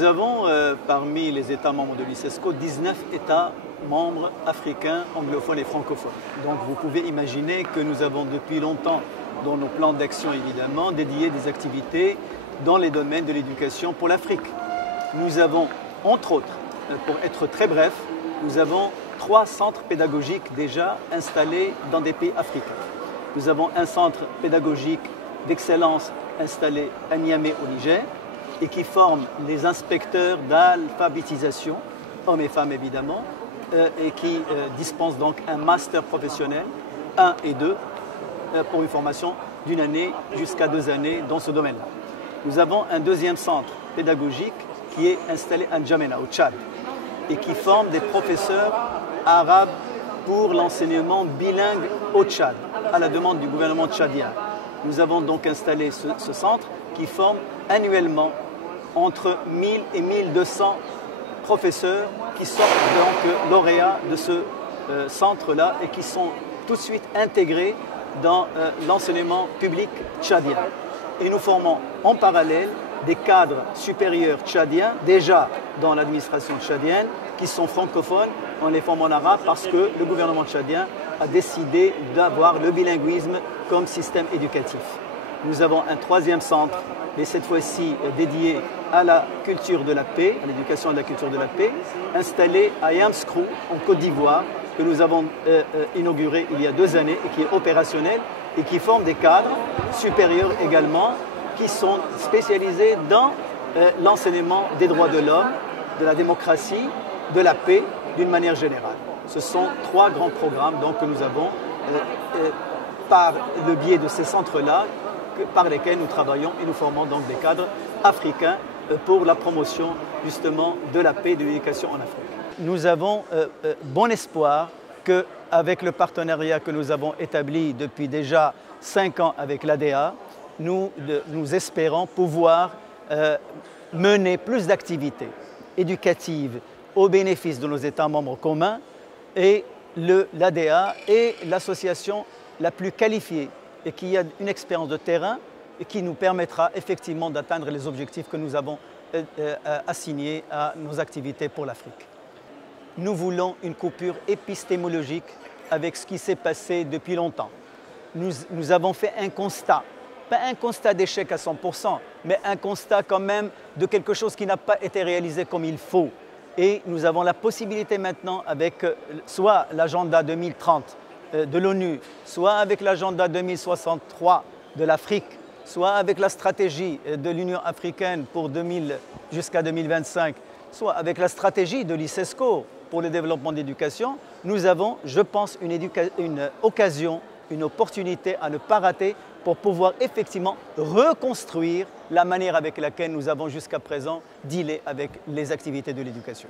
Nous avons parmi les États membres de l'ICESCO 19 États membres africains, anglophones et francophones. Donc vous pouvez imaginer que nous avons depuis longtemps dans nos plans d'action évidemment dédié des activités dans les domaines de l'éducation pour l'Afrique. Nous avons entre autres, pour être très bref, nous avons 3 centres pédagogiques déjà installés dans des pays africains. Nous avons un centre pédagogique d'excellence installé à Niamey au Niger et qui forme les inspecteurs d'alphabétisation, hommes et femmes évidemment, et qui dispense donc un master professionnel, 1 et 2, pour une formation d'une année jusqu'à 2 années dans ce domaine-là. Nous avons un deuxième centre pédagogique qui est installé à N'Djamena, au Tchad, et qui forme des professeurs arabes pour l'enseignement bilingue au Tchad, à la demande du gouvernement tchadien. Nous avons donc installé ce centre qui forme annuellement entre 1000 et 1200 professeurs qui sortent donc lauréats de ce centre-là et qui sont tout de suite intégrés dans l'enseignement public tchadien. Et nous formons en parallèle des cadres supérieurs tchadiens, déjà dans l'administration tchadienne, qui sont francophones, on les forme en arabe parce que le gouvernement tchadien a décidé d'avoir le bilinguisme comme système éducatif. Nous avons un troisième centre, et cette fois-ci dédié à la culture de la paix, à l'éducation de la culture de la paix, installé à Yamoussoukro, en Côte d'Ivoire, que nous avons inauguré il y a 2 années et qui est opérationnel et qui forme des cadres supérieurs également qui sont spécialisés dans l'enseignement des droits de l'homme, de la démocratie, de la paix d'une manière générale. Ce sont 3 grands programmes donc, que nous avons par le biais de ces centres-là par lesquels nous travaillons et nous formons donc des cadres africains pour la promotion justement de la paix et de l'éducation en Afrique. Nous avons bon espoir qu'avec le partenariat que nous avons établi depuis déjà 5 ans avec l'ADA, nous espérons pouvoir mener plus d'activités éducatives au bénéfice de nos États membres communs et l'ADA est l'association la plus qualifiée et qui a une expérience de terrain et qui nous permettra effectivement d'atteindre les objectifs que nous avons assignés à nos activités pour l'Afrique. Nous voulons une coupure épistémologique avec ce qui s'est passé depuis longtemps. Nous avons fait un constat, pas un constat d'échec à 100%, mais un constat quand même de quelque chose qui n'a pas été réalisé comme il faut. Et nous avons la possibilité maintenant avec soit l'agenda 2030 de l'ONU, soit avec l'agenda 2063 de l'Afrique, soit avec la stratégie de l'Union africaine pour jusqu'à 2025, soit avec la stratégie de l'ICESCO pour le développement de l'éducation, nous avons, je pense, une occasion, une opportunité à ne pas rater pour pouvoir effectivement reconstruire la manière avec laquelle nous avons jusqu'à présent dealé avec les activités de l'éducation.